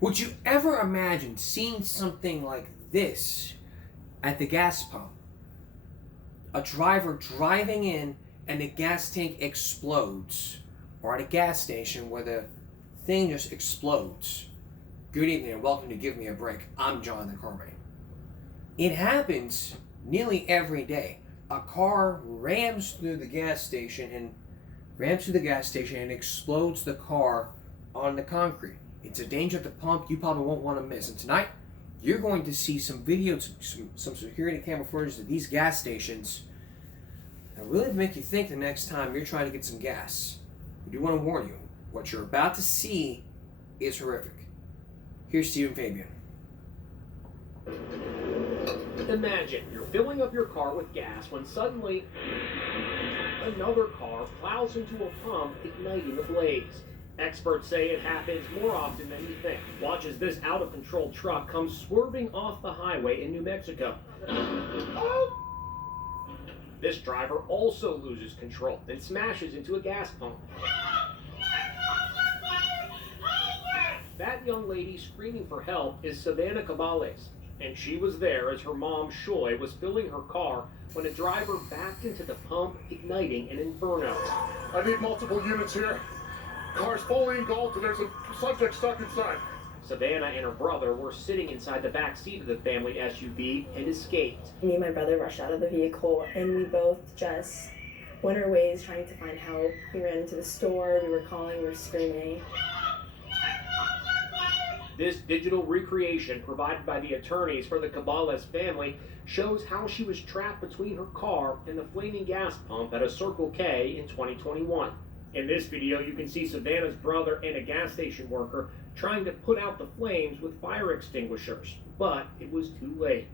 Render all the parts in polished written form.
Would you ever imagine seeing something like this at the gas pump? A driver driving in and the gas tank explodes. Or at a gas station where the thing just explodes. Good evening and welcome to Give Me a Break. I'm Jonathan Carmody. It happens nearly every day. A car rams through the gas station and explodes the car on the concrete. It's a danger at the pump you probably won't want to miss. And tonight, you're going to see some videos, some security camera footage of these gas stations that really make you think the next time you're trying to get some gas. I do want to warn you, what you're about to see is horrific. Here's Stephen Fabian. Imagine you're filling up your car with gas when suddenly another car plows into a pump, igniting the blaze. Experts say it happens more often than you think. Watch as this out-of-control truck comes swerving off the highway in New Mexico. This driver also loses control and smashes into a gas pump. That young lady screaming for help is Savannah Cabales, and she was there as her mom, Shoy, was filling her car when a driver backed into the pump, igniting an inferno. I need multiple units here. Car's fully engulfed and there's a subject stuck inside. Savannah and her brother were sitting inside the back seat of the family SUV and escaped. Me and my brother rushed out of the vehicle and we both just went our ways trying to find help. We ran into the store, we were calling, we were screaming. This digital recreation provided by the attorneys for the Cabales family shows how she was trapped between her car and the flaming gas pump at a Circle K in 2021. In this video, you can see Savannah's brother and a gas station worker trying to put out the flames with fire extinguishers, but it was too late.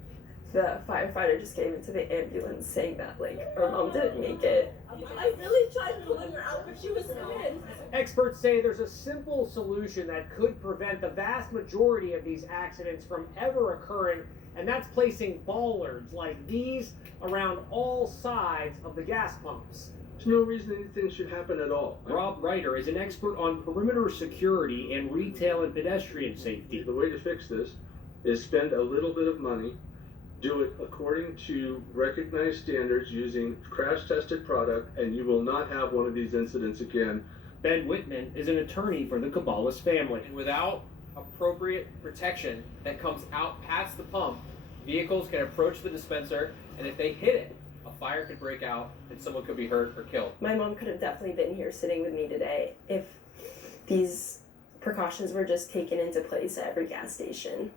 The firefighter just came into the ambulance saying that, our mom didn't make it. I really tried pulling her out, but she was in. Experts say there's a simple solution that could prevent the vast majority of these accidents from ever occurring, and that's placing bollards like these around all sides of the gas pumps. There's no reason anything should happen at all. Rob Reiter is an expert on perimeter security and retail and pedestrian safety. The way to fix this is spend a little bit of money, do it according to recognized standards using crash-tested product, and you will not have one of these incidents again. Ben Whitman is an attorney for the Cabales family. And without appropriate protection that comes out past the pump, vehicles can approach the dispenser, and if they hit it, a fire could break out and someone could be hurt or killed. My mom could have definitely been here sitting with me today if these precautions were just taken into place at every gas station.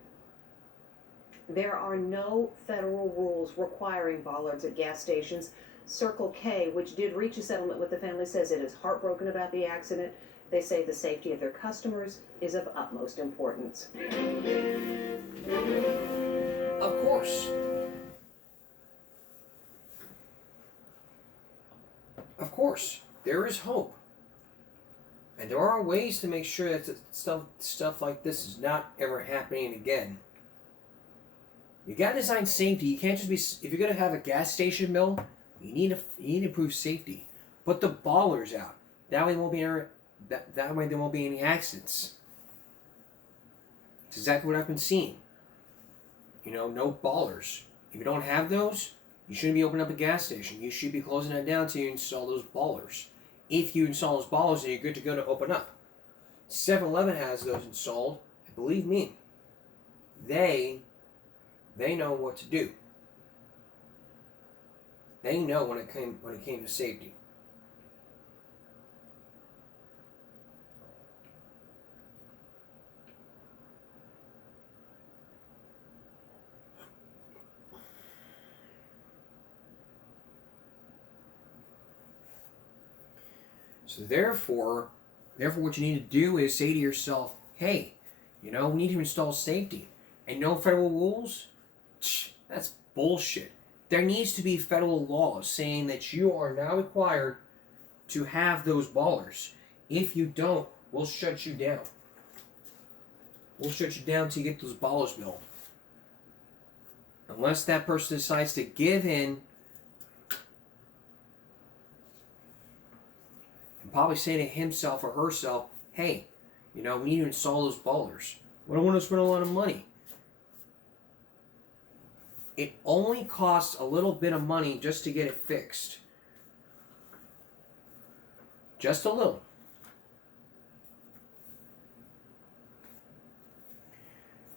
There are no federal rules requiring bollards at gas stations. Circle K, which did reach a settlement with the family, says it is heartbroken about the accident. They say the safety of their customers is of utmost importance. Of course. Of course, there is hope. And there are ways to make sure that stuff like this is not ever happening again. You gotta design safety. You can't just be, if you're gonna have a gas station mill, you need to improve safety. Put the ballers out. That way there won't be any accidents. It's exactly what I've been seeing. No ballers. If you don't have those, you shouldn't be opening up a gas station. You should be closing that down until you install those ballers. If you install those ballers, then you're good to go to open up. 7-Eleven has those installed. And believe me, they know what to do. They know when it came to safety. So therefore what you need to do is say to yourself, hey, we need to install safety. And no federal rules? That's bullshit. There needs to be federal laws saying that you are now required to have those ballers. If you don't, we'll shut you down. We'll shut you down till you get those ballers built. Unless that person decides to give in and probably say to himself or herself, hey, we need to install those ballers. We don't want to spend a lot of money. It only costs a little bit of money just to get it fixed. Just a little.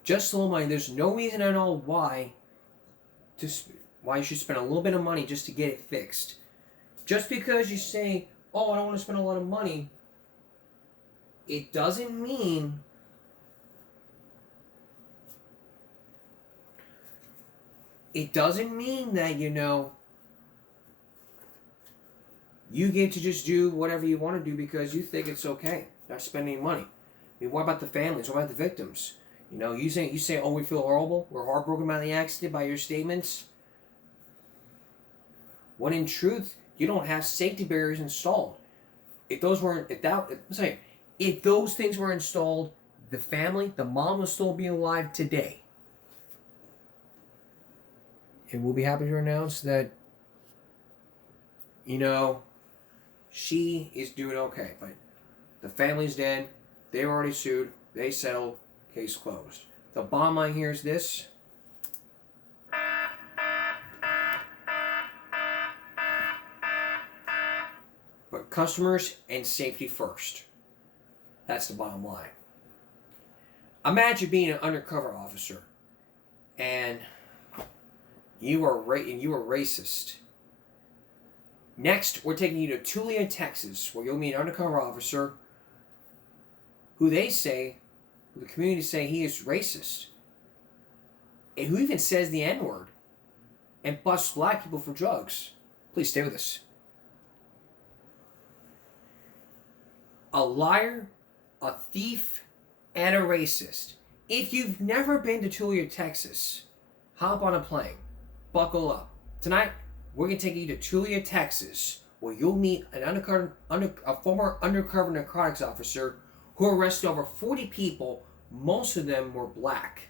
Just a little money. There's no reason at all why you should spend a little bit of money just to get it fixed. Just because you say, oh, I don't want to spend a lot of money, it doesn't mean that, you get to just do whatever you want to do because you think it's okay. Not spending money. I mean, what about the families? What about the victims? You say, oh, we feel horrible. We're heartbroken by the accident, by your statements. When in truth, you don't have safety barriers installed. If those things were installed, the family, the mom will still be alive today. And we'll be happy to announce that, she is doing okay. But the family's dead. They were already sued. They settled. Case closed. The bottom line here is this. But customers and safety first. That's the bottom line. Imagine being an undercover officer and you are racist. Next, we're taking you to Tulia, Texas, where you'll meet an undercover officer who the community say he is racist. And who even says the N-word and busts black people for drugs. Please stay with us. A liar, a thief, and a racist. If you've never been to Tulia, Texas, hop on a plane. Buckle up. Tonight, we're going to take you to Tulia, Texas, where you'll meet a former undercover narcotics officer who arrested over 40 people. Most of them were black.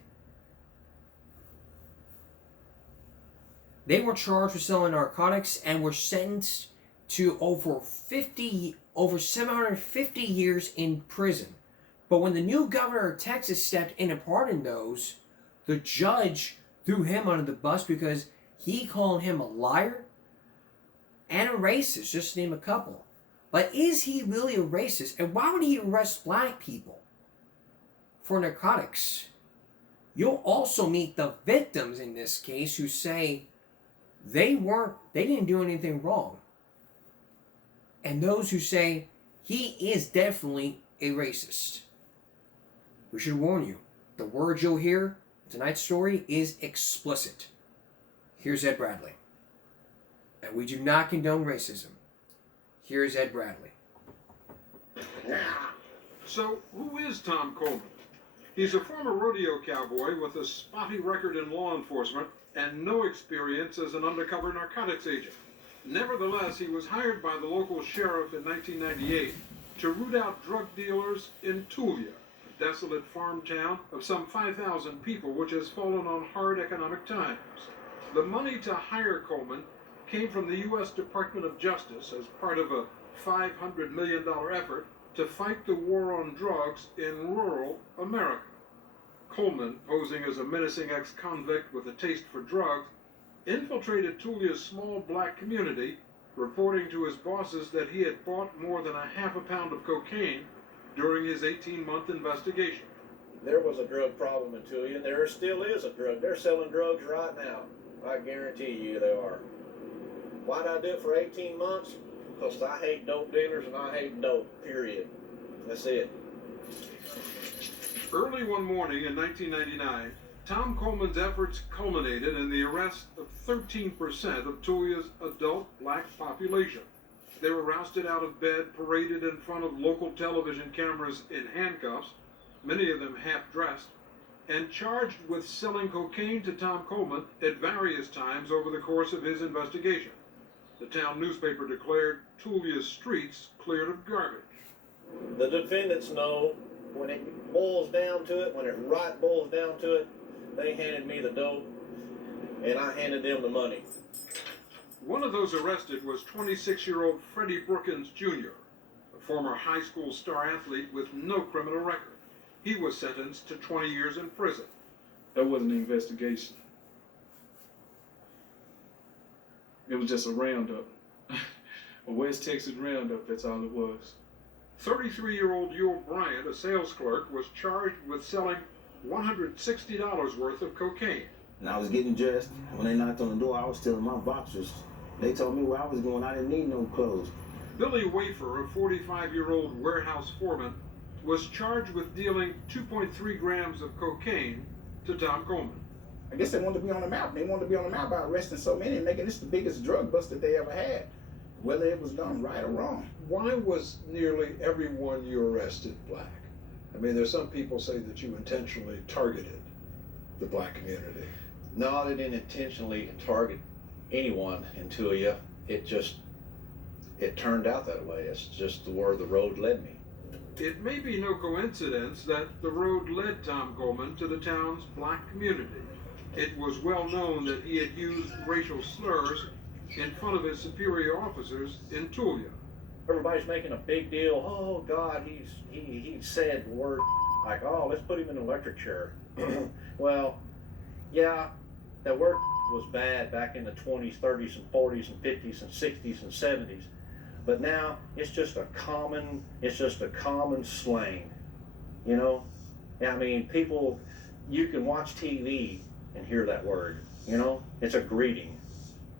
They were charged with selling narcotics and were sentenced to over 750 years in prison. But when the new governor of Texas stepped in and pardoned those, the judge threw him under the bus because he called him a liar and a racist, just to name a couple. But is he really a racist? And why would he arrest black people for narcotics? You'll also meet the victims in this case who say they didn't do anything wrong. And those who say he is definitely a racist. We should warn you, the words you'll hear in tonight's story is explicit. Here's Ed Bradley. And we do not condone racism. Here's Ed Bradley. So, who is Tom Coleman? He's a former rodeo cowboy with a spotty record in law enforcement and no experience as an undercover narcotics agent. Nevertheless, he was hired by the local sheriff in 1998 to root out drug dealers in Tulia, a desolate farm town of some 5,000 people which has fallen on hard economic times. The money to hire Coleman came from the U.S. Department of Justice as part of a $500 million effort to fight the war on drugs in rural America. Coleman, posing as a menacing ex-convict with a taste for drugs, infiltrated Tulia's small black community, reporting to his bosses that he had bought more than a half a pound of cocaine during his 18-month investigation. There was a drug problem in Tulia, and there still is a drug. They're selling drugs right now. I guarantee you they are. Why'd I do it for 18 months? Because I hate dope dealers and I hate dope, period. That's it. Early one morning in 1999, Tom Coleman's efforts culminated in the arrest of 13% of Tulia's adult black population. They were rousted out of bed, paraded in front of local television cameras in handcuffs, many of them half-dressed, and charged with selling cocaine to Tom Coleman at various times over the course of his investigation. The town newspaper declared Tulia's streets cleared of garbage. The defendants know when it boils down to it, when it right boils down to it, they handed me the dope and I handed them the money. One of those arrested was 26-year-old Freddie Brookins Jr., a former high school star athlete with no criminal record. He was sentenced to 20 years in prison. That wasn't an investigation. It was just a roundup. A West Texas roundup, that's all it was. 33-year-old Yule Bryant, a sales clerk, was charged with selling $160 worth of cocaine. And I was getting dressed. When they knocked on the door, I was still in my boxers. They told me where I was going. I didn't need no clothes. Billy Wafer, a 45-year-old warehouse foreman, was charged with dealing 2.3 grams of cocaine to Tom Coleman. I guess they wanted to be on the map. They wanted to be on the map by arresting so many and making this the biggest drug bust that they ever had, whether it was done right or wrong. Why was nearly everyone you arrested black? I mean, there's some people say that you intentionally targeted the black community. No, they didn't intentionally target anyone in Tulia. It turned out that way. It's just where the road led me. It may be no coincidence that the road led Tom Coleman to the town's black community. It was well known that he had used racial slurs in front of his superior officers in Tulia. Everybody's making a big deal. Oh God, he said the word like, oh, let's put him in an electric chair. Well, yeah, that word was bad back in the 20s, 30s, and 40s, and 50s, and 60s, and 70s. But now it's just a common slang, you know? I mean, people, you can watch TV and hear that word, you know? It's a greeting.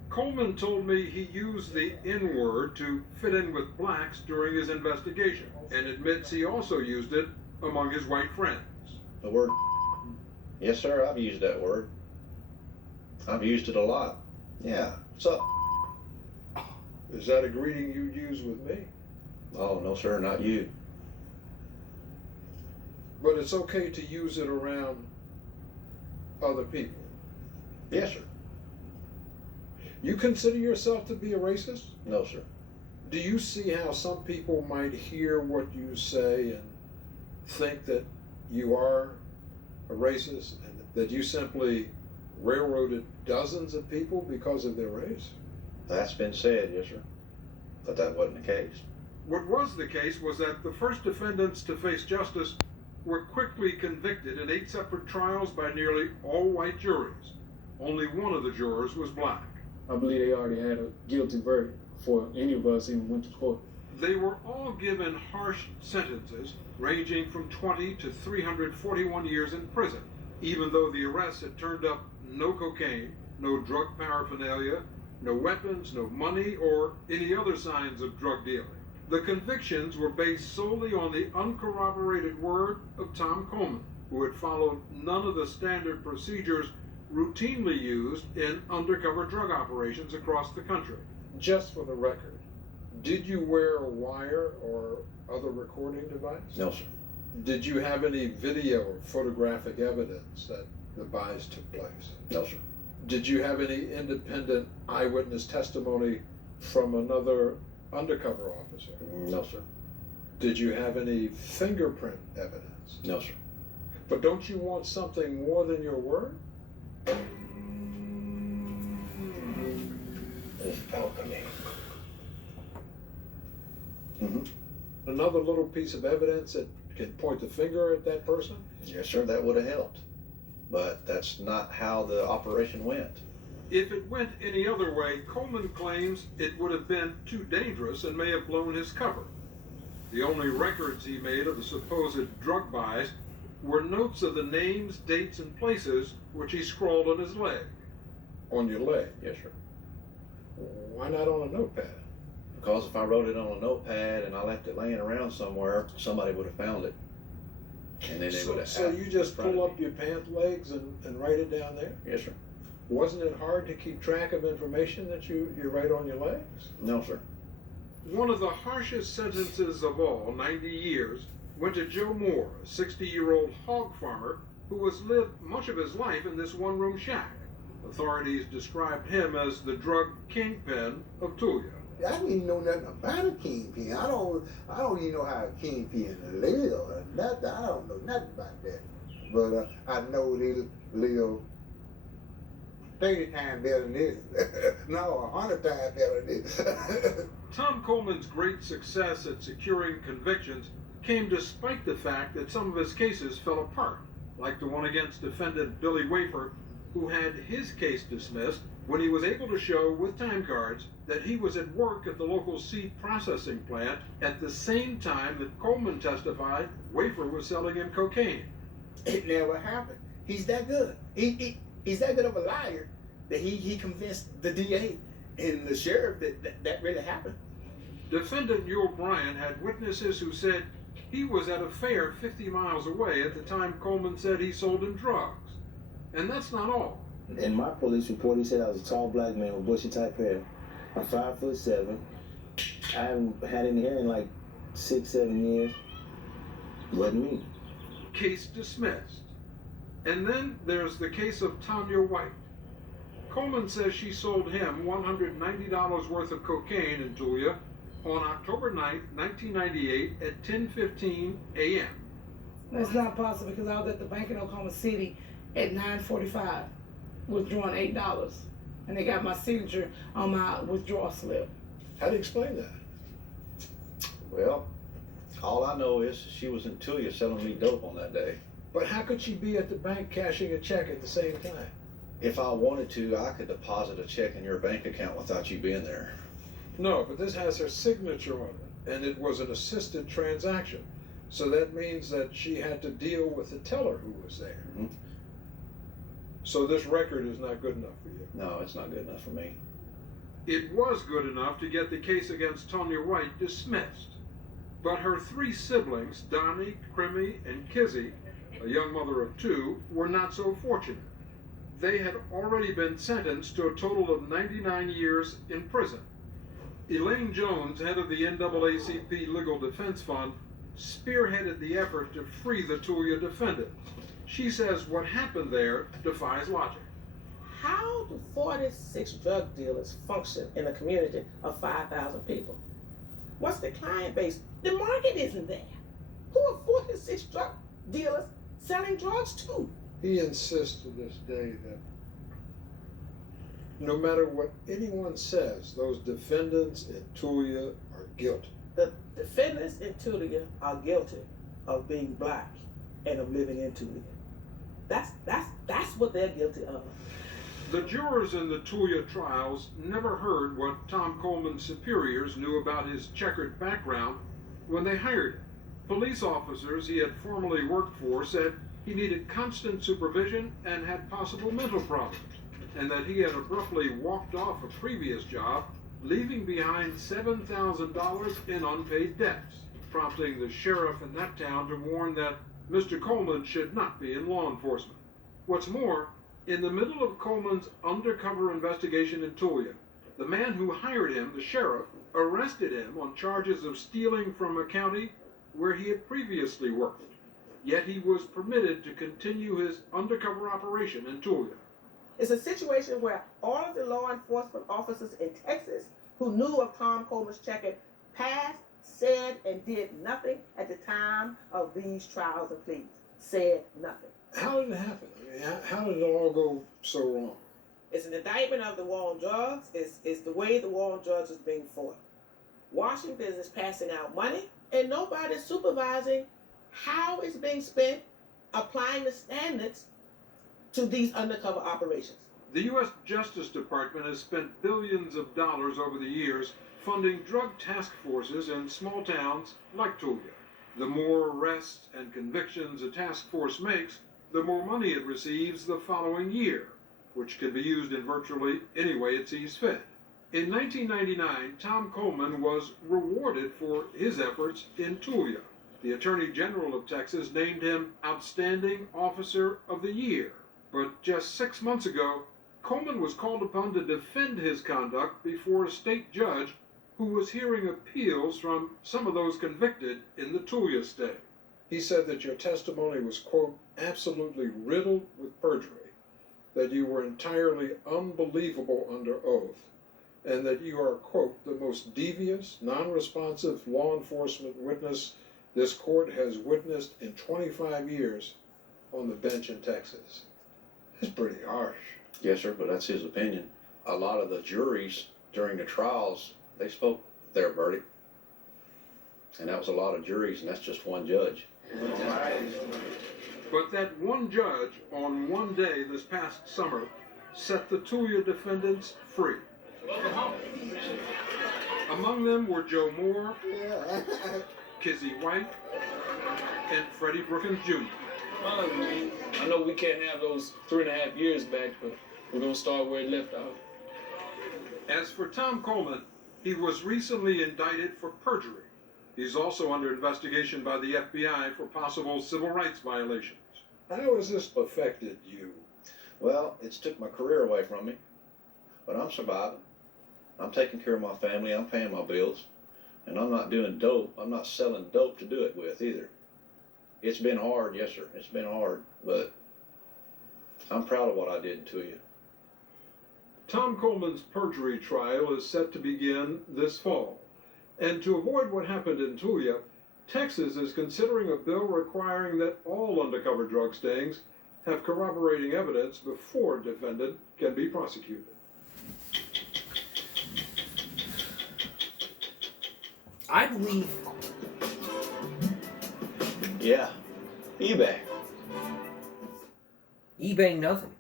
Coleman told me he used the N-word to fit in with blacks during his investigation, and admits he also used it among his white friends. The word, yes sir, I've used that word. I've used it a lot. Yeah, what's up? Is that a greeting you'd use with me? Oh, no sir, not you. But it's okay to use it around other people? Yes sir. You consider yourself to be a racist? No sir. Do you see how some people might hear what you say and think that you are a racist and that you simply railroaded dozens of people because of their race? That's been said, yes sir. But that wasn't the case. What was the case was that the first defendants to face justice were quickly convicted in 8 separate trials by nearly all white juries. Only one of the jurors was black. I believe they already had a guilty verdict before any of us even went to court. They were all given harsh sentences ranging from 20 to 341 years in prison, even though the arrests had turned up no cocaine, no drug paraphernalia, no weapons, no money, or any other signs of drug dealing. The convictions were based solely on the uncorroborated word of Tom Coleman, who had followed none of the standard procedures routinely used in undercover drug operations across the country. Just for the record, did you wear a wire or other recording device? No sir. Did you have any video or photographic evidence that the buys took place? No sir. Did you have any independent eyewitness testimony from another undercover officer? No sir. Did you have any fingerprint evidence? No sir. But don't you want something more than your word? It's alchemy. Another little piece of evidence that can point the finger at that person? Yes sir, that would have helped. But that's not how the operation went. If it went any other way, Coleman claims it would have been too dangerous and may have blown his cover. The only records he made of the supposed drug buys were notes of the names, dates, and places which he scrawled on his leg. On your leg? Yes sir. Why not on a notepad? Because if I wrote it on a notepad and I left it laying around somewhere, somebody would have found it. And then they would have. So you just pull up your pant legs and write it down there? Yes sir. Wasn't it hard to keep track of information that you write on your legs? No sir. One of the harshest sentences of all, 90 years, went to Joe Moore, a 60-year-old hog farmer who has lived much of his life in this one-room shack. Authorities described him as the drug kingpin of Tulia. I didn't even know nothing about a kingpin. I don't even know how a kingpin live. Nothing. I don't know nothing about that. But I know they live 30 times better than this. No, 100 times better than this. Tom Coleman's great success at securing convictions came despite the fact that some of his cases fell apart, like the one against defendant Billy Wafer, who had his case dismissed when he was able to show with time cards that he was at work at the local seed processing plant at the same time that Coleman testified Wafer was selling him cocaine. It never happened. He's that good. He's that good of a liar that he convinced the DA and the sheriff that really happened. Defendant Yul Bryan had witnesses who said he was at a fair 50 miles away at the time Coleman said he sold him drugs. And that's not all. In my police report, he said I was a tall black man with bushy type hair. I'm 5'7". I haven't had any hair in like 6-7 years. Wasn't me. Case dismissed. And then there's the case of Tanya White. Coleman says she sold him $190 worth of cocaine in Tulia on October 9, 1998 at 10:15 a.m. That's not possible because I was at the bank in Oklahoma City at 9:45, withdrawing $8, and they got my signature on my withdrawal slip. How do you explain that? Well, all I know is she was in Tulia selling me dope on that day. But how could she be at the bank cashing a check at the same time? If I wanted to, I could deposit a check in your bank account without you being there. No, but this has her signature on it, and it was an assisted transaction. So that means that she had to deal with the teller who was there. Mm-hmm. So this record is not good enough for you? No, it's not good enough for me. It was good enough to get the case against Tanya White dismissed. But her three siblings, Donnie, Crimmy, and Kizzy, a young mother of two, were not so fortunate. They had already been sentenced to a total of 99 years in prison. Elaine Jones, head of the NAACP Legal Defense Fund, spearheaded the effort to free the Tulia defendants. She says what happened there defies logic. How do 46 drug dealers function in a community of 5,000 people? What's the client base? The market isn't there. Who are 46 drug dealers selling drugs to? He insists to this day that no matter what anyone says, those defendants in Tulia are guilty. The defendants in Tulia are guilty of being black and of living in Tulia. That's what they're guilty of. The jurors in the Tulia trials never heard what Tom Coleman's superiors knew about his checkered background when they hired him. Police officers he had formerly worked for said he needed constant supervision and had possible mental problems, and that he had abruptly walked off a previous job, leaving behind $7,000 in unpaid debts, prompting the sheriff in that town to warn that Mr. Coleman should not be in law enforcement. What's more, in the middle of Coleman's undercover investigation in Tulia, the man who hired him, the sheriff, arrested him on charges of stealing from a county where he had previously worked. Yet he was permitted to continue his undercover operation in Tulia. It's a situation where all of the law enforcement officers in Texas who knew of Tom Coleman's checkered past, said, and did nothing at the time of these trials and pleas. Said nothing. How did it happen? I mean, how did it all go so wrong? It's an indictment of the war on drugs. It's the way the war on drugs is being fought. Washington is passing out money, and nobody's supervising how it's being spent, applying the standards to these undercover operations. The U.S. Justice Department has spent billions of dollars over the years funding drug task forces in small towns like Tulia. The more arrests and convictions a task force makes, the more money it receives the following year, which can be used in virtually any way it sees fit. In 1999, Tom Coleman was rewarded for his efforts in Tulia. The Attorney General of Texas named him Outstanding Officer of the Year. But just 6 months ago, Coleman was called upon to defend his conduct before a state judge who was hearing appeals from some of those convicted in the Tulia state. He said that your testimony was, quote, absolutely riddled with perjury, that you were entirely unbelievable under oath, and that you are, quote, the most devious, non-responsive law enforcement witness this court has witnessed in 25 years on the bench in Texas. That's pretty harsh. Yes, sir, but that's his opinion. A lot of the juries during the trials, they spoke their verdict. And that was a lot of juries, and that's just one judge. But that one judge on one day this past summer set the Tulia defendants free. Among them were Joe Moore, Kizzy White, and Freddie Brookins Jr. I know we can't have those 3.5 years back, but we're gonna start where it left off. As for Tom Coleman, he was recently indicted for perjury. He's also under investigation by the FBI for possible civil rights violations. How has this affected you? Well, it's took my career away from me, but I'm surviving. I'm taking care of my family, I'm paying my bills, and I'm not doing dope. I'm not selling dope to do it with either. It's been hard, yes sir, it's been hard, but I'm proud of what I did to you. Tom Coleman's perjury trial is set to begin this fall. And to avoid what happened in Tulia, Texas is considering a bill requiring that all undercover drug stings have corroborating evidence before a defendant can be prosecuted. I believe. Yeah, eBay. eBay nothing.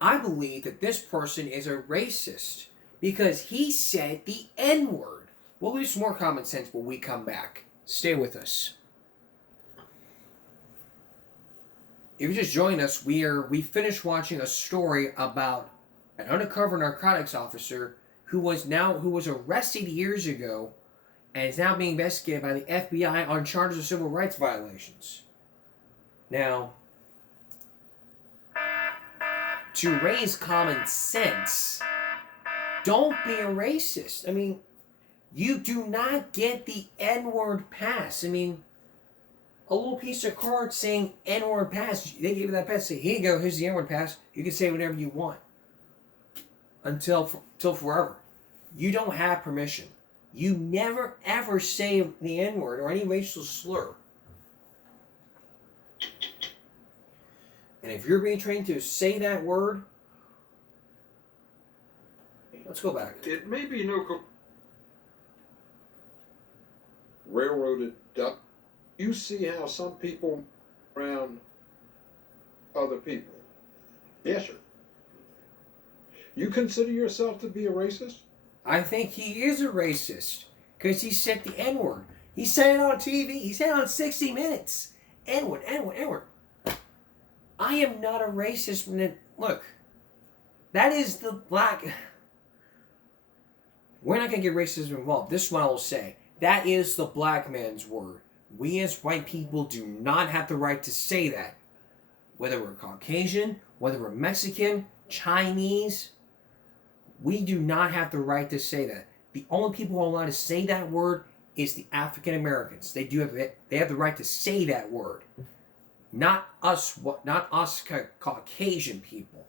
I believe that this person is a racist because he said the N-word. We'll lose some more common sense when we come back. Stay with us. If you just joined us, we finished watching a story about an undercover narcotics officer who was arrested years ago and is now being investigated by the FBI on charges of civil rights violations. Now, to raise common sense, don't be a racist. I mean, you do not get the N-word pass. I mean, a little piece of card saying N-word pass, they give you that pass, say, here you go, here's the N-word pass. You can say whatever you want. Until forever. You don't have permission. You never ever say the N-word or any racial slur. And if you're being trained to say that word, let's go back. It may be no Railroaded duck. You see how some people around other people. Yes, sir. You consider yourself to be a racist? I think he is a racist because he said the N-word. He said it on TV. He said it on 60 Minutes. N-word, N-word, N-word. I am not a racist. Look, that is the black... We're not going to get racism involved. This is what I will say. That is the black man's word. We as white people do not have the right to say that. Whether we're Caucasian, whether we're Mexican, Chinese, we do not have the right to say that. The only people who are allowed to say that word is the African Americans. They have the right to say that word. Not us Caucasian people.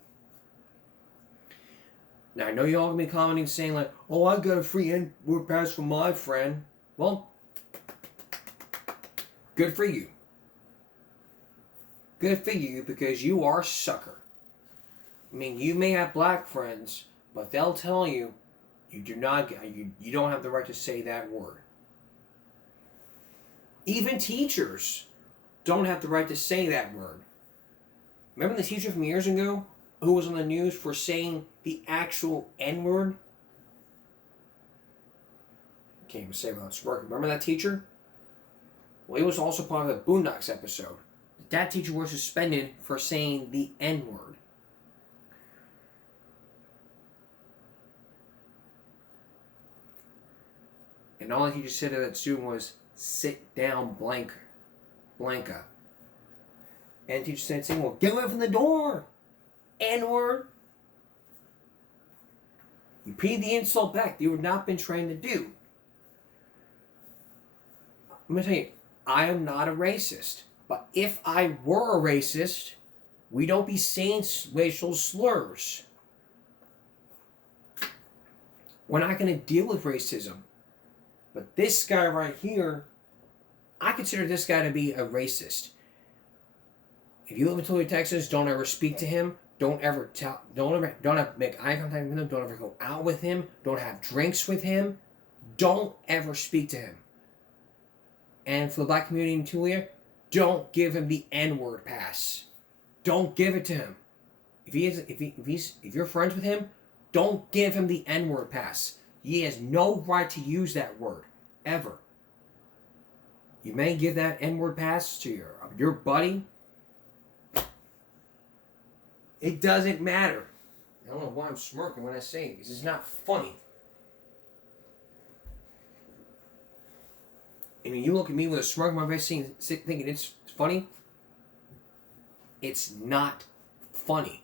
Now I know you all gonna be commenting saying like, "Oh, I got a free N-word pass from my friend." Well, good for you. Good for you because you are a sucker. I mean, you may have black friends, but they'll tell you you don't have the right to say that word. Even teachers don't have the right to say that word. Remember the teacher from years ago who was on the news for saying the actual N-word? Can't even say without smirking. Remember that teacher? Well, he was also part of the Boondocks episode. That teacher was suspended for saying the N-word. And all he just said to that student was, "Sit down, Blanca." And the teacher said, saying, "Well, get away from the door, N-word." You paid the insult back that you have not been trained to do. I'm going to tell you, I am not a racist. But if I were a racist, we don't be saying racial slurs. We're not going to deal with racism. But this guy right here, I consider this guy to be a racist. If you live in Tulia, Texas, don't ever speak to him. Don't ever make eye contact with him. Don't ever go out with him. Don't have drinks with him. Don't ever speak to him. And for the black community in Tulia, don't give him the N-word pass. Don't give it to him. If you're friends with him, don't give him the N-word pass. He has no right to use that word, ever. You may give that N-word pass to your buddy. It doesn't matter. I don't know why I'm smirking when I say it, because it's not funny. I mean, you look at me with a smirk on my face thinking it's funny. It's not funny.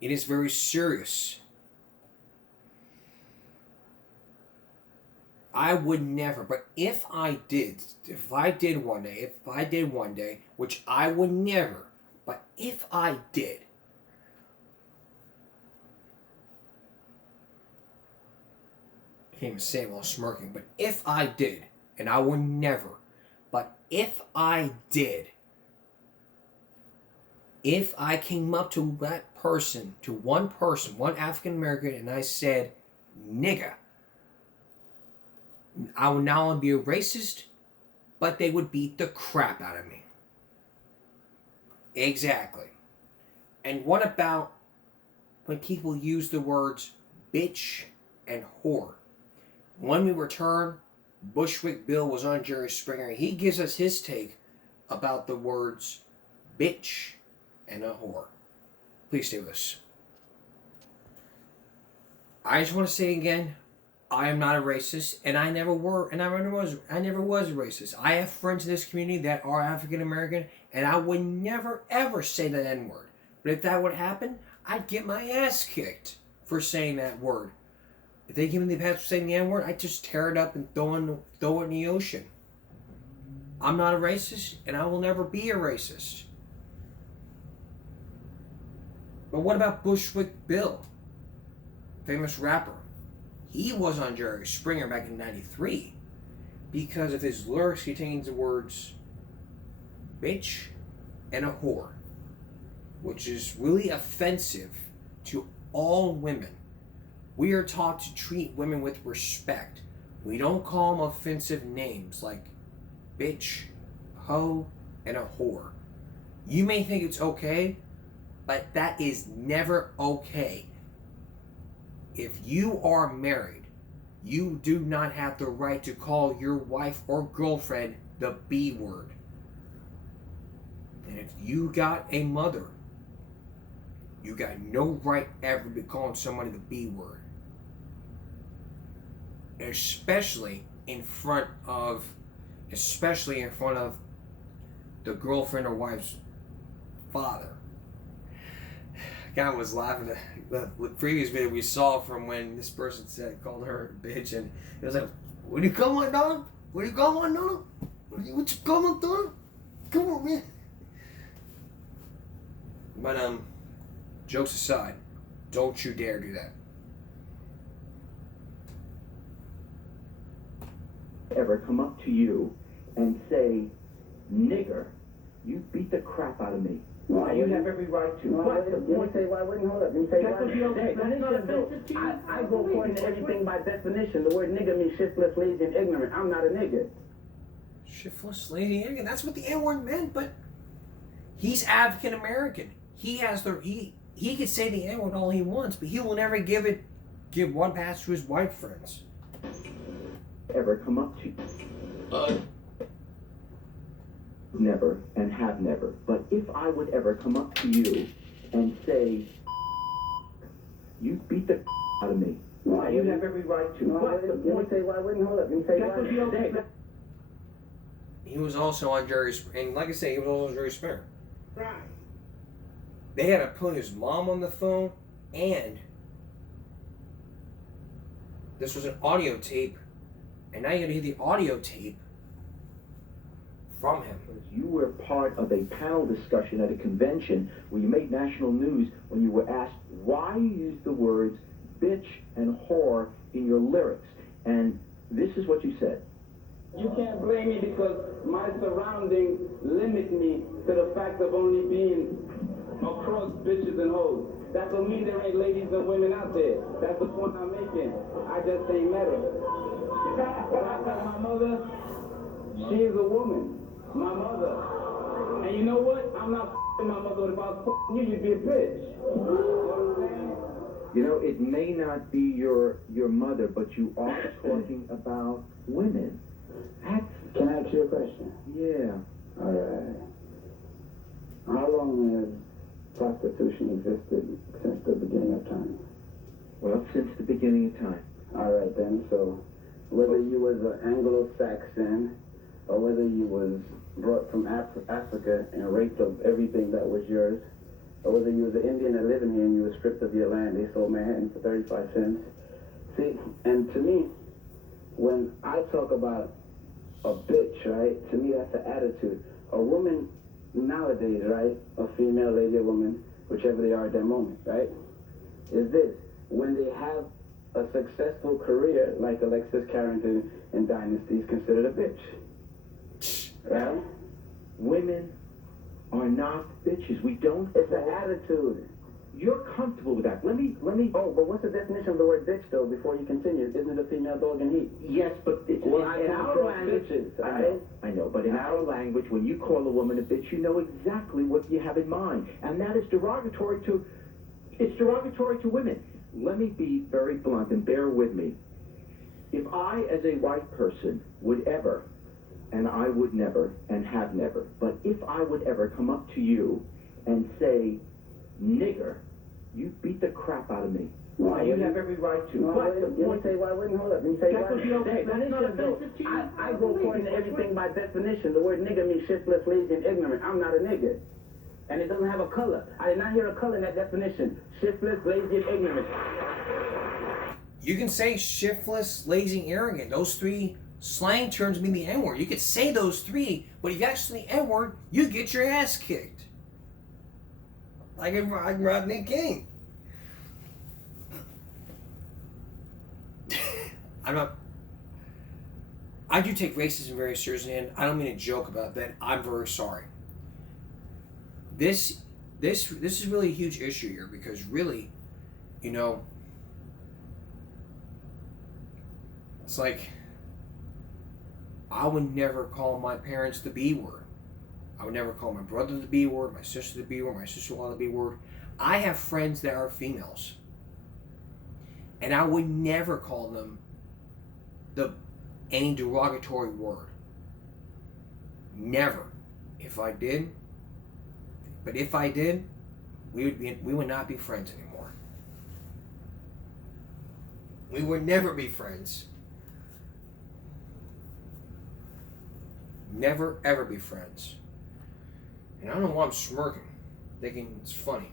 It is very serious. I would never, but if I did one day, which I would never, but if I did, I can't even say it while smirking, but if I did, and I would never, but if I did, if I came up to that person, one African American, and I said, nigga, I would not only be a racist, but they would beat the crap out of me. Exactly. And what about when people use the words bitch and whore? When we return, Bushwick Bill was on Jerry Springer. He gives us his take about the words bitch and a whore. Please stay with us. I just want to say again, I am not a racist, and I never was a racist. I have friends in this community that are African American, and I would never ever say that N-word. But if that would happen, I'd get my ass kicked for saying that word. If they give me the pass for saying the N-word, I'd just tear it up and throw it in the ocean. I'm not a racist, and I will never be a racist. But what about Bushwick Bill, famous rapper? He was on Jerry Springer back in '93 because of his lyrics contains the words bitch and a whore, which is really offensive to all women. We are taught to treat women with respect. We don't call them offensive names like bitch, hoe, and a whore. You may think it's okay, but that is never okay. If you are married, you do not have the right to call your wife or girlfriend the B word. And if you got a mother, you got no right ever to be calling somebody the B word. Especially in front of the girlfriend or wife's father. Guy was laughing at the previous video we saw from when this person called her a bitch, and it was like, "What do you come on, dog? What do you come on, dog? What you come on, dog? Come on, man." But jokes aside, don't you dare do that. Ever come up to you and say, "Nigger, you beat the crap out of me." Why? You have every right to. What's the point? Why wouldn't hold up? You say why? I go according to everything by definition. The word nigger means shiftless, lazy, and ignorant. I'm not a nigger. Shiftless, lazy, and ignorant. That's what the N-word meant, but he's African American. He has he can say the N-word all he wants, but he will never give one pass to his white friends. Ever come up to you? Never, and have never. But if I would ever come up to you and say, "You beat the out of me," why? You have every right to. What's the point? Why wouldn't hold up? You say why? He was also on Jerry Springer, and like I say, he was also on Jerry Springer. Right. They had to put his mom on the phone, and this was an audio tape, and now you're gonna hear the audio tape from him. You were part of a panel discussion at a convention where you made national news when you were asked why you used the words bitch and whore in your lyrics. And this is what you said. You can't blame me because my surroundings limit me to the fact of only being across bitches and hoes. That don't mean there ain't ladies and women out there. That's the point I'm making. I just ain't met her. When I tell my mother, She's a woman, my mother. And you know what? I'm not f***ing my mother. If I was f***ing you, you'd be a bitch. You know what I'm saying? You know, it may not be your mother, but you are talking about women. Can I ask you a question? Yeah. All right. How long has prostitution existed since the beginning of time? Well, since the beginning of time. All right then. So, whether you was an Anglo-Saxon or whether you was brought from Africa and raped of everything that was yours, or whether you was an Indian that living here and you were stripped of your land, they sold Manhattan for 35 cents. See, and to me, when I talk about a bitch, right, to me that's an attitude. A woman nowadays, right, a female lady, a woman, whichever they are at that moment, right, is this. When they have a successful career, like Alexis Carrington in Dynasty, is considered a bitch. Right? Women are not bitches. We don't. It's an attitude. You're comfortable with that. Let me. Oh, but what's the definition of the word bitch, though? Before you continue, isn't it a female dog in heat? Yes, but it's Well, in I our come language. bitches, I know, but in our language, when you call a woman a bitch, you know exactly what you have in mind, and that is derogatory to. It's derogatory to women. Let me be very blunt and bear with me. If I, as a white person, would ever, and I would never, and have never, but if I would ever come up to you and say, nigger, you beat the crap out of me. No, You have every right to. No, But the let me point say why I wouldn't. Hold up. Let me say That why. would be okay. That That's is not just though. offensive to you. I go according to everything by definition. The word nigger means shiftless, lazy, and ignorant. I'm not a nigger. And it doesn't have a color. I did not hear a color in that definition. Shiftless, lazy, and ignorant. You can say shiftless, lazy, and arrogant. Those three slang terms mean the N-word. You could say those three, but if you actually say the N-word, you get your ass kicked. Like in Rodney King. I do take racism very seriously, and I don't mean to joke about that. I'm very sorry. This is really a huge issue here because really, you know, it's like I would never call my parents the B word. I would never call my brother the B word, my sister the B word, my sister-in-law the B word. I have friends that are females, and I would never call them any derogatory word. Never. If I did, we would not be friends anymore. We would never be friends. Never ever be friends. And I don't know why I'm smirking, thinking it's funny.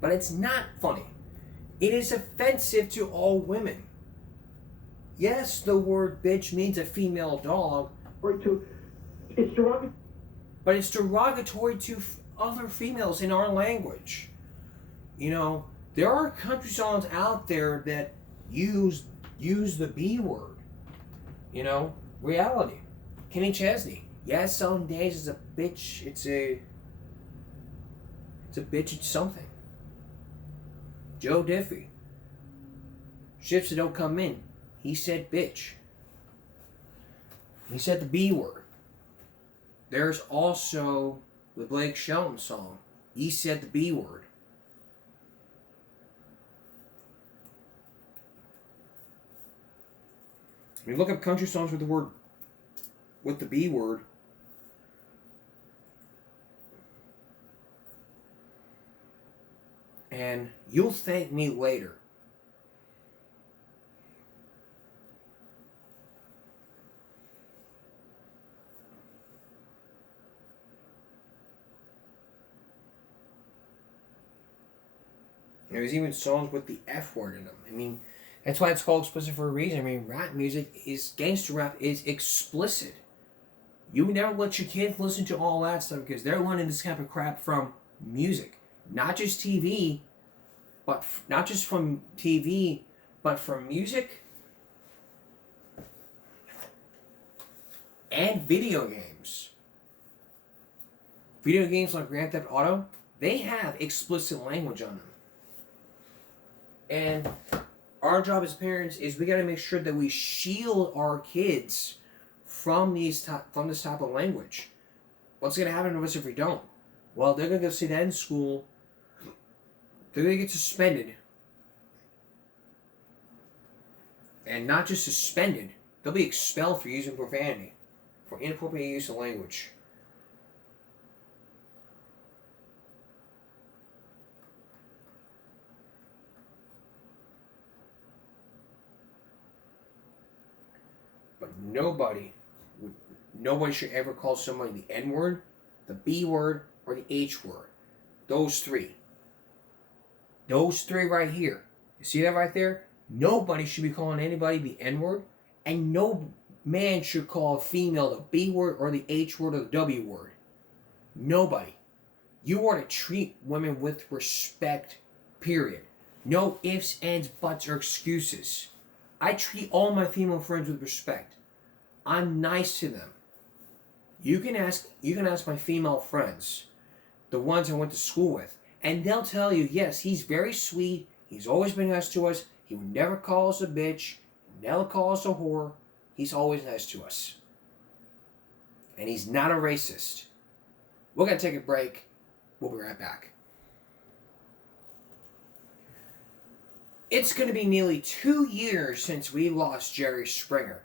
But it's not funny. It is offensive to all women. Yes, the word bitch means a female dog. It's derogatory. But it's derogatory to other females in our language. You know, there are country songs out there that use the B word. You know, reality. Kenny Chesney. Yes, some days it's a bitch. It's a bitch. It's something. Joe Diffie. Ships that don't come in. He said bitch. He said the B word. There's also the Blake Shelton song. He said the B word. I mean, look up country songs with the B word. And you'll thank me later. There's even songs with the F word in them. I mean, that's why it's called explicit for a reason. I mean, gangster rap is explicit. You would never let your kids listen to all that stuff because they're learning this kind of crap from music. Not just TV, but not just from TV, but from music and video games. Video games like Grand Theft Auto, they have explicit language on them. And our job as parents is we got to make sure that we shield our kids from this type of language. What's going to happen to us if we don't? Well, they're going to go see that in school. They're going to get suspended. And not just suspended, they'll be expelled for using profanity, for inappropriate use of language. But nobody should ever call somebody the N-word, the B-word, or the H-word. Those three. Those three right here. You see that right there? Nobody should be calling anybody the N-word, and no man should call a female the B-word or the H-word or the W-word. Nobody. You are to treat women with respect, period. No ifs, ands, buts, or excuses. I treat all my female friends with respect. I'm nice to them. You can ask my female friends, the ones I went to school with, and they'll tell you, yes, he's very sweet. He's always been nice to us. He would never call us a bitch, never call us a whore. He's always nice to us. And he's not a racist. We're going to take a break. We'll be right back. It's going to be nearly 2 years since we lost Jerry Springer.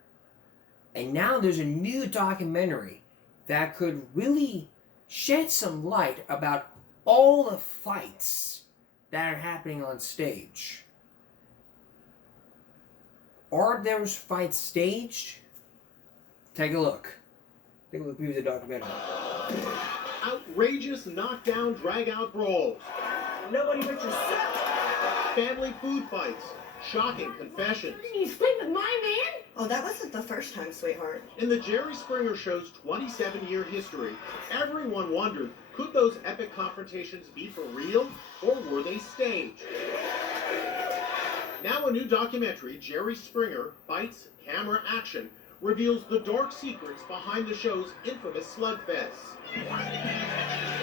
And now there's a new documentary that could really shed some light about all the fights that are happening on stage. Are those fights staged? Take a look. Take a look through the documentary. Outrageous knockdown, drag-out brawls. Nobody but yourself. Family food fights. Shocking confessions. You sleep with my man? Oh, that wasn't the first time, sweetheart. In the Jerry Springer Show's 27-year history, everyone wondered, could those epic confrontations be for real, or were they staged? Now a new documentary, Jerry Springer, Fights, Camera, Action, reveals the dark secrets behind the show's infamous slugfests.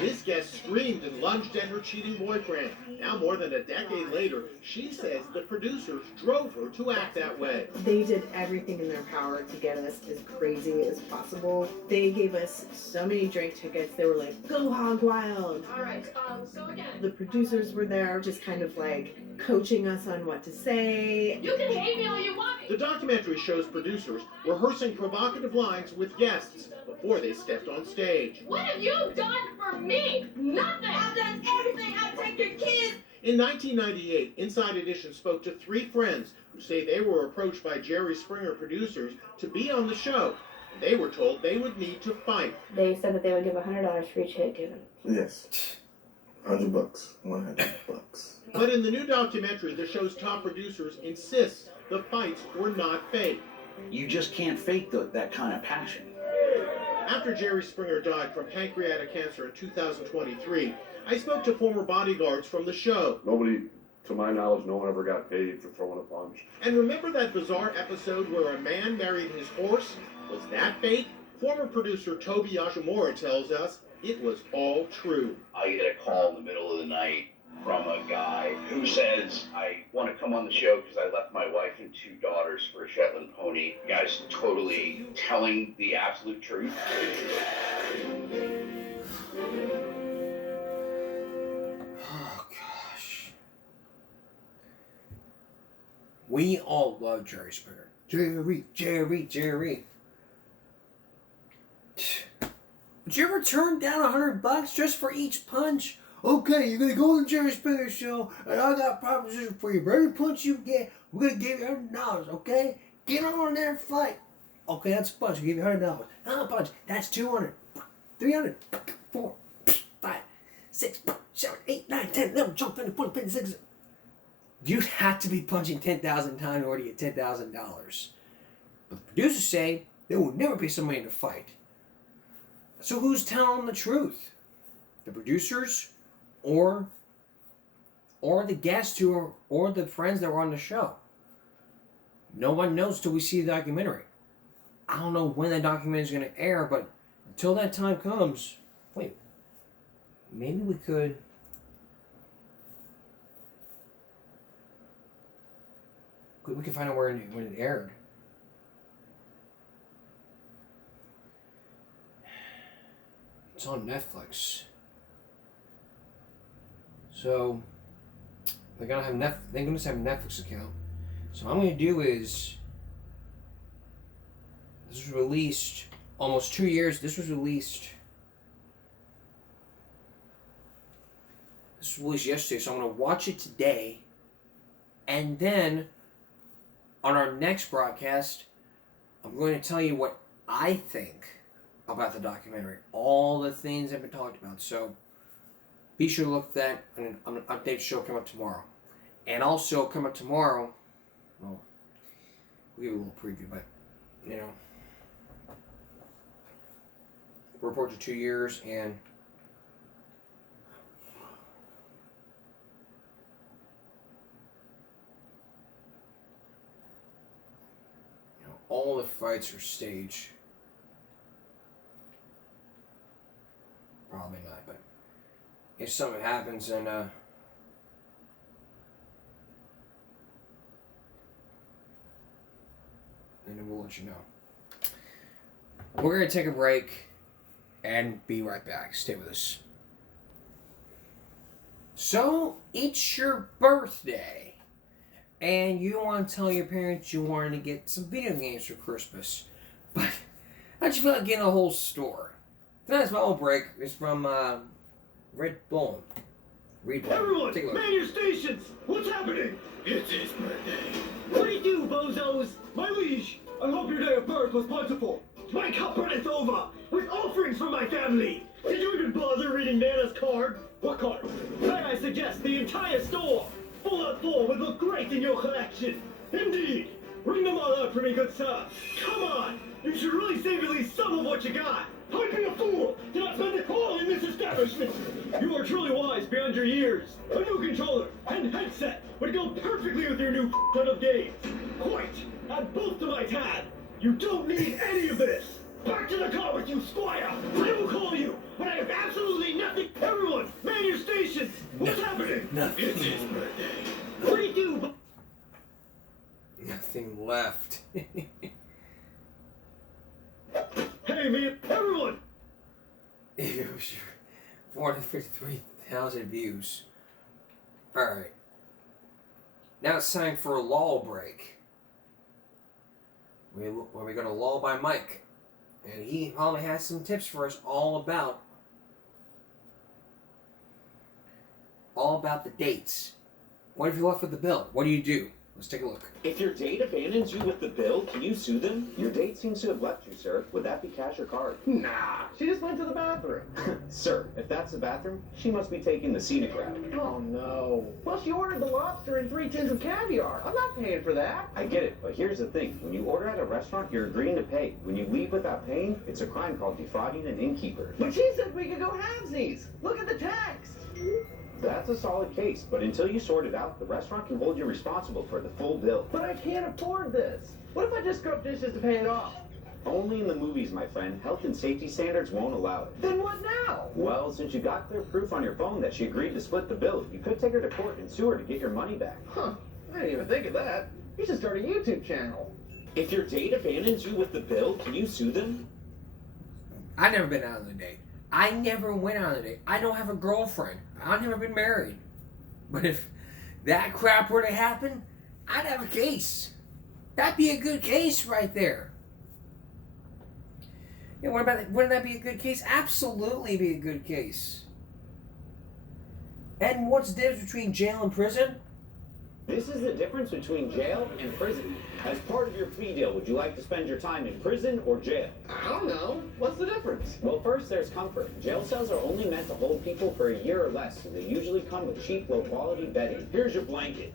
This guest screamed and lunged at her cheating boyfriend. Now, more than a decade later, she says the producers drove her to act that way. They did everything in their power to get us as crazy as possible. They gave us so many drink tickets. They were like, go hog wild. All right, so again. The producers were there just kind of like coaching us on what to say. You can hate me all you want. The documentary shows producers rehearsing provocative lines with guests before they stepped on stage. What have you done for me? Nothing. I've done everything. I've taken your kids. In 1998, Inside Edition spoke to 3 friends who say they were approached by Jerry Springer producers to be on the show. And they were told they would need to fight. They said that they would give $100 for each hit given. Yes. $100. $100. But in the new documentary, the show's top producers insist the fights were not fake. You just can't fake that kind of passion. After Jerry Springer died from pancreatic cancer in 2023, I spoke to former bodyguards from the show. Nobody, to my knowledge, no one ever got paid for throwing a punch. And remember that bizarre episode where a man married his horse? Was that fake? Former producer Toby Yashimura tells us it was all true. I get a call in the middle of the night from a guy who says, I want to come on the show because I left my wife and 2 daughters for a Shetland pony. The guy's totally telling the absolute truth. Oh, gosh. We all love Jerry Springer. Jerry. Would you ever turn down $100 just for each punch? Okay, you're gonna go on the Jerry Springer show, and I got a proposition for you. For every punch you get, we're gonna give you $100, okay? Get on there and fight. Okay, that's a punch. We'll give you $100. Not a punch. That's $200. $300. 4, 5, 6, 7, 8, 9, 10, 11, 12, 13, 14, 15, 16. You'd have to be punching 10,000 times in order to get $10,000. But the producers say they will never pay somebody to fight. So who's telling the truth? The producers? Or the guests or the friends that were on the show. No one knows till we see the documentary. I don't know when the documentary is going to air, but until that time comes, wait, maybe we could. We can find out when it aired. It's on Netflix. So they're gonna have they're gonna have a Netflix account. So what I'm gonna do is, this was released almost 2 years. This was released yesterday, so I'm gonna watch it today, and then on our next broadcast, I'm going to tell you what I think about the documentary, all the things that have been talked about. So be sure to look for that on an update show coming up tomorrow. And also coming up tomorrow, well, we'll give you a little preview, but, you know, report to 2 years, and you know, all the fights are staged. Probably not, but if something happens, then we'll let you know. We're going to take a break and be right back. Stay with us. So, it's your birthday, and you want to tell your parents you wanted to get some video games for Christmas, but how'd you feel like getting a whole store? Tonight's my old break is from Red Bull. Everyone, man your stations! What's happening? It's his birthday. What do you do, bozos? My liege, I hope your day of birth was plentiful. My cup runneth over with offerings from my family. Did you even bother reading Nana's card? What card? May I suggest the entire store? Full out full would look great in your collection. Indeed. Bring them all out for me, good sir. Come on. You should really save at least some of what you got. I'd be a fool to not spend it all in this establishment. You are truly wise beyond your years. A new controller and headset would go perfectly with your new ton of games. Quite. Add both to my tab. You don't need any of this. Back to the car with you, Squire. I will call you when I have absolutely nothing. Everyone, man your stations. What's happening? Nothing. It's his birthday. What do you do? Nothing left. Hey, man, everyone! 453,000 views. Alright. Now it's time for a lull break. Where we're going to lull by Mike. And he probably has some tips for us all about the dates. What if you're left with the bill? What do you do? Let's take a look. If your date abandons you with the bill, can you sue them? Your date seems to have left you, sir. Would that be cash or card? Nah, she just went to the bathroom. Sir, if that's the bathroom, she must be taking the scenic route. Oh, no. Plus, you ordered the lobster and 3 tins of caviar. I'm not paying for that. I get it, but here's the thing. When you order at a restaurant, you're agreeing to pay. When you leave without paying, it's a crime called defrauding an innkeeper. But she said we could go halvesies. Look at the text. That's a solid case, but until you sort it out, the restaurant can hold you responsible for the full bill. But I can't afford this. What if I just scrub dishes to pay it off? Only in the movies, my friend. Health and safety standards won't allow it. Then what now? Well, since you got clear proof on your phone that she agreed to split the bill, you could take her to court and sue her to get your money back. Huh. I didn't even think of that. You should start a YouTube channel. If your date abandons you with the bill, can you sue them? I've never been out on a date. I never went on a date. I don't have a girlfriend. I've never been married. But if that crap were to happen, I'd have a case. That'd be a good case right there. Yeah, wouldn't that be a good case? Absolutely be a good case. And what's the difference between jail and prison? This is the difference between jail and prison. As part of your plea deal, would you like to spend your time in prison or jail? I don't know. What's the difference? Well, first there's comfort. Jail cells are only meant to hold people for a year or less, so they usually come with cheap, low-quality bedding. Here's your blanket.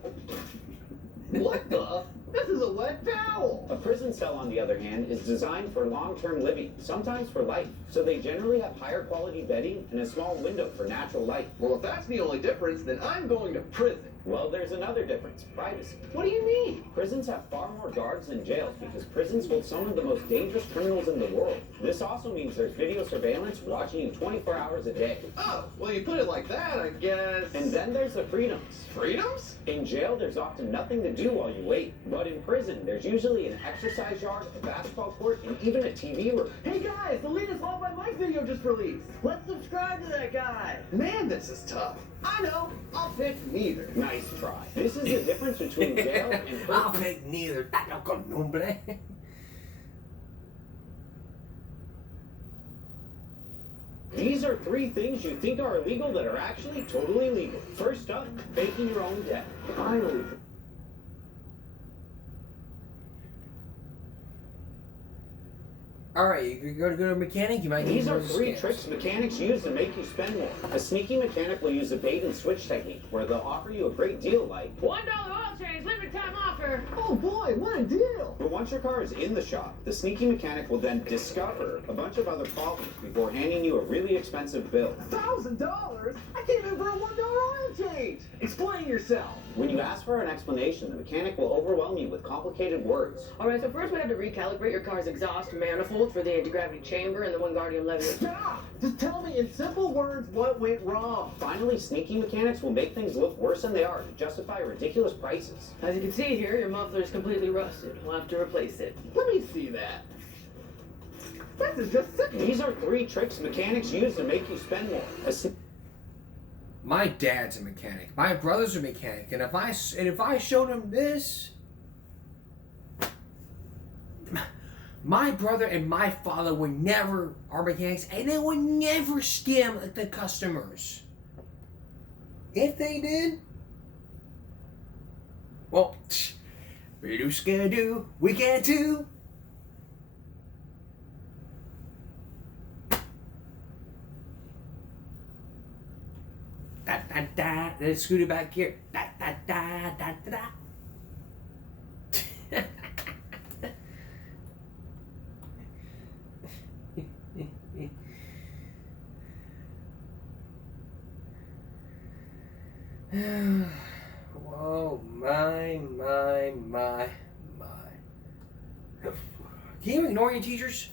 What the? This is a wet towel. A prison cell, on the other hand, is designed for long-term living, sometimes for life. So they generally have higher quality bedding and a small window for natural light. Well, if that's the only difference, then I'm going to prison. Well, there's another difference. Privacy. What do you mean? Prisons have far more guards than jails because prisons hold some of the most dangerous criminals in the world. This also means there's video surveillance watching you 24 hours a day. Oh, well, you put it like that, I guess. And then there's the freedoms. Freedoms? In jail, there's often nothing to do while you wait. But But in prison, there's usually an exercise yard, a basketball court, and even a TV room. Hey guys, the latest All by Mike video just released. Let's subscribe to that guy. Man, this is tough. I know. I'll pick neither. Nice try. This is the difference between jail and prison. I'll pick neither. Tato con nombre. These are 3 things you think are illegal that are actually totally legal. First up, faking your own death. Finally. Alright, if you're going to go to a mechanic, you might need These are those 3 scams. tricks mechanics use to make you spend more. A sneaky mechanic will use a bait and switch technique, where they'll offer you a great deal like $1 oil change, limited time offer. Oh boy, what a deal. But once your car is in the shop, the sneaky mechanic will then discover a bunch of other problems before handing you a really expensive bill. $1,000? I came in for a $1 oil change. Explain yourself. When you ask for an explanation, the mechanic will overwhelm you with complicated words. Alright, so first we have to recalibrate your car's exhaust manifold for the anti-gravity chamber and the Wingardium Leviosa. Stop! Just tell me in simple words what went wrong. Finally, sneaky mechanics will make things look worse than they are to justify ridiculous prices. As you can see here, your muffler is completely rusted. We'll have to replace it. Let me see that. This is just sick. These are 3 tricks mechanics use to make you spend more. My dad's a mechanic. My brother's a mechanic. And if I showed him this, my brother and my father would never are mechanics, and they would never scam the customers. If they did, well, we do scared do, we can too. Da da da. Then scoot it back here. Da da da da da da. Whoa, my. Can you ignore your teachers?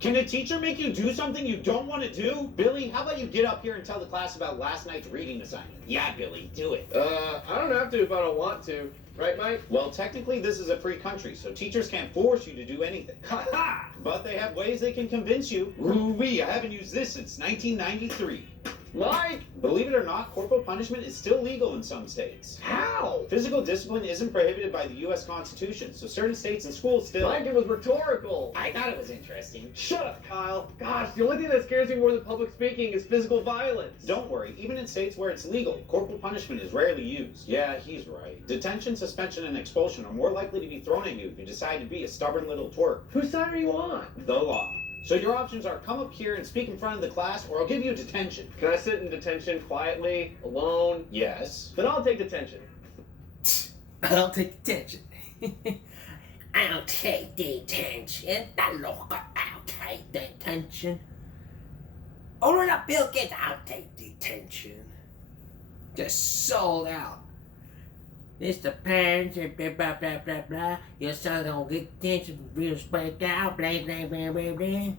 Can a teacher make you do something you don't want to do? Billy, how about you get up here and tell the class about last night's reading assignment? Yeah, Billy, do it. I don't have to if I don't want to. Right, Mike? Well, technically, this is a free country, so teachers can't force you to do anything. Ha ha! But they have ways they can convince you. Ooh-wee, I haven't used this since 1993. Mike! Believe it or not, corporal punishment is still legal in some states. How? Physical discipline isn't prohibited by the U.S. Constitution, so certain states and schools still... Mike, it was rhetorical. I thought it was interesting. Shut up, Kyle. Gosh, the only thing that scares me more than public speaking is physical violence. Don't worry, even in states where it's legal, corporal punishment is rarely used. Yeah, he's right. Detention, suspension, and expulsion are more likely to be thrown at you if you decide to be a stubborn little twerp. Whose side are you on? The law. So your options are come up here and speak in front of the class, or I'll give you detention. Can I sit in detention quietly, alone? Yes. Then I'll take detention. I'll take detention. I'll take detention. I'll take detention. Over the bill kids, I'll take detention. Just sold out. It's the parents, blah, blah, blah, blah, blah. Your son gonna get detention, real spread out, blah, blah, blah, blah, blah.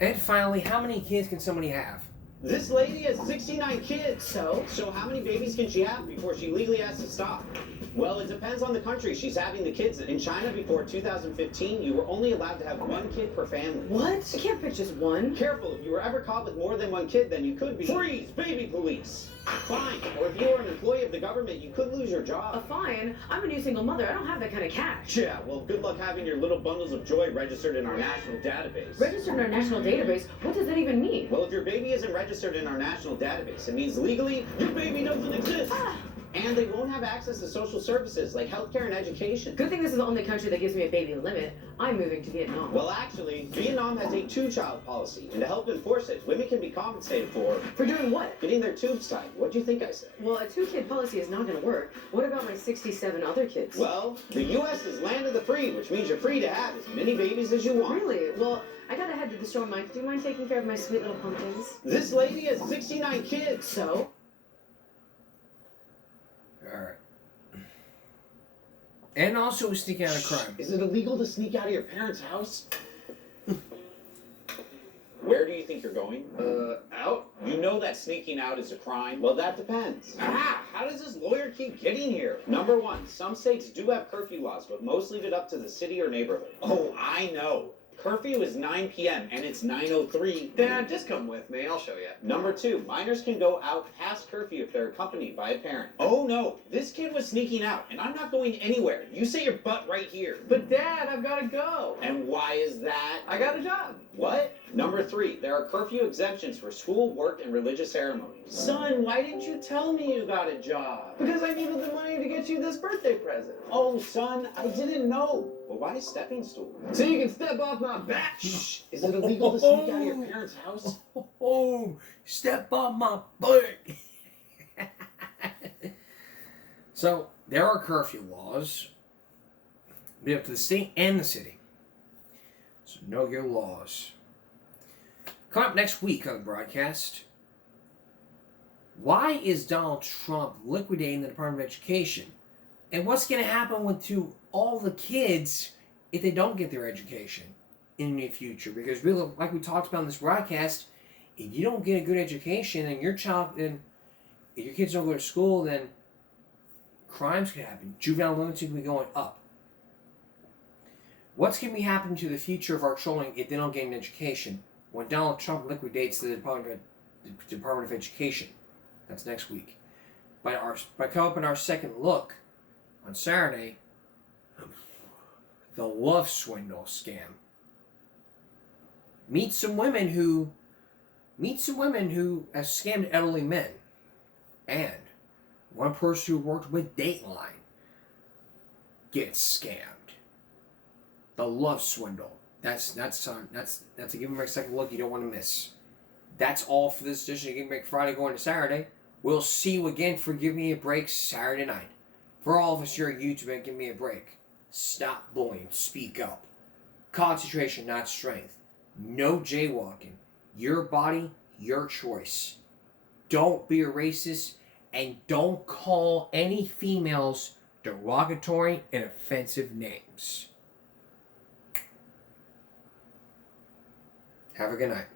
And finally, how many kids can somebody have? This lady has 69 kids. So how many babies can she have before she legally has to stop? Well, it depends on the country she's having the kids in. In China, before 2015, you were only allowed to have 1 kid per family. What? You can't pick just one. Careful, if you were ever caught with more than 1 kid, then you could be... Freeze! Baby police! Fine. Or if you were an employee of the government, you could lose your job. A fine? I'm a new single mother. I don't have that kind of cash. Yeah, well, good luck having your little bundles of joy registered in our national database. Registered in our national database? What does that even mean? Well, if your baby isn't registered in our national database, it means legally your baby doesn't exist. And they won't have access to social services like healthcare and education. Good thing this is the only country that gives me a baby limit. I'm moving to Vietnam. Well, actually, Vietnam has a 2-child policy, and to help enforce it, women can be compensated for... For doing what? Getting their tubes tied. What do you think I said? Well, a 2-kid policy is not going to work. What about my 67 other kids? Well, the U.S. is land of the free, which means you're free to have as many babies as you want. Really? Well, I gotta head to the store, Mike. Do you mind taking care of my sweet little pumpkins? This lady has 69 kids. So? Alright. And also sneaking out of crime. Is it illegal to sneak out of your parents' house? Where Where do you think you're going? Out? You know that sneaking out is a crime? Well, that depends. How does this lawyer keep getting here? Number one, some states do have curfew laws, but most leave it up to the city or neighborhood. Oh, I know. Curfew is 9 p.m. and it's 9:03. Dad, just come with me. I'll show you. Number two, minors can go out past curfew if they're accompanied by a parent. Oh no, this kid was sneaking out and I'm not going anywhere. You sit your butt right here. But Dad, I've got to go. And why is that? I got a job. What? Number three, there are curfew exemptions for school, work, and religious ceremonies. Son, why didn't you tell me you got a job? Because I needed the money to get you this birthday present. Oh, son, I didn't know. Well, why a stepping stool? So you can step off my back. Shh. Is it illegal to sneak out of your parents' house? Oh, step on my butt. So, there are curfew laws. Be up to the state and the city. So, know your laws. Coming up next week on the broadcast, why is Donald Trump liquidating the Department of Education? And what's going to happen to all the kids if they don't get their education in the near future? Because really, like we talked about in this broadcast, if you don't get a good education and if your kids don't go to school, then crimes could happen. Juvenile lunacy can be going up. What's going to be happening to the future of our children if they don't get an education when Donald Trump liquidates the Department of Education? That's next week. By coming up in our second look on Saturday, the love swindle scam. Meet some women who have scammed elderly men, and one person who worked with Dateline gets scammed. The love swindle. That's a Give Me a Break second look you don't want to miss. That's all for this edition of Give Me a Break Friday going to Saturday. We'll see you again for Give Me a Break Saturday night. For all of us here at YouTube and Give Me a Break, stop bullying, speak up. Concentration, not strength. No jaywalking. Your body, your choice. Don't be a racist, and don't call any females derogatory and offensive names. Have a good night.